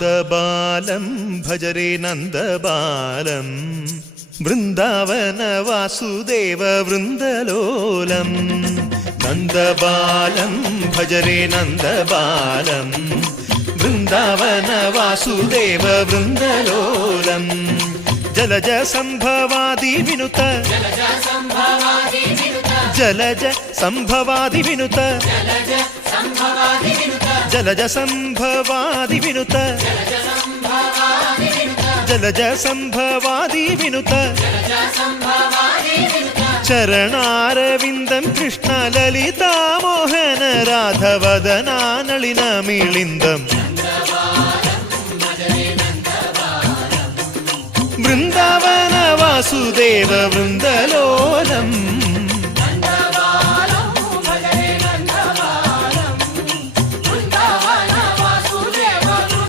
നന്ദബാലം ഭജരേ നന്ദബാലം Vrindavana Vasudeva വൃന്ദലോലം. നന്ദബാലം ഭജരേ നന്ദബാലം Vrindavana Vasudeva വൃന്ദലോലം. Jalaja സംഭവാദി വിനുത Jalaja സംഭവാദി വിനുത Jalaja സംഭവാദി വിനുത Jalaja സംഭവാദി വിനുത ചരണാരവിന്ദം Krishna Lalita Mohana രാധവദനാനളിന മിളിന്ദം. Vrindavana Vasudeva വൃന്ദലോലം.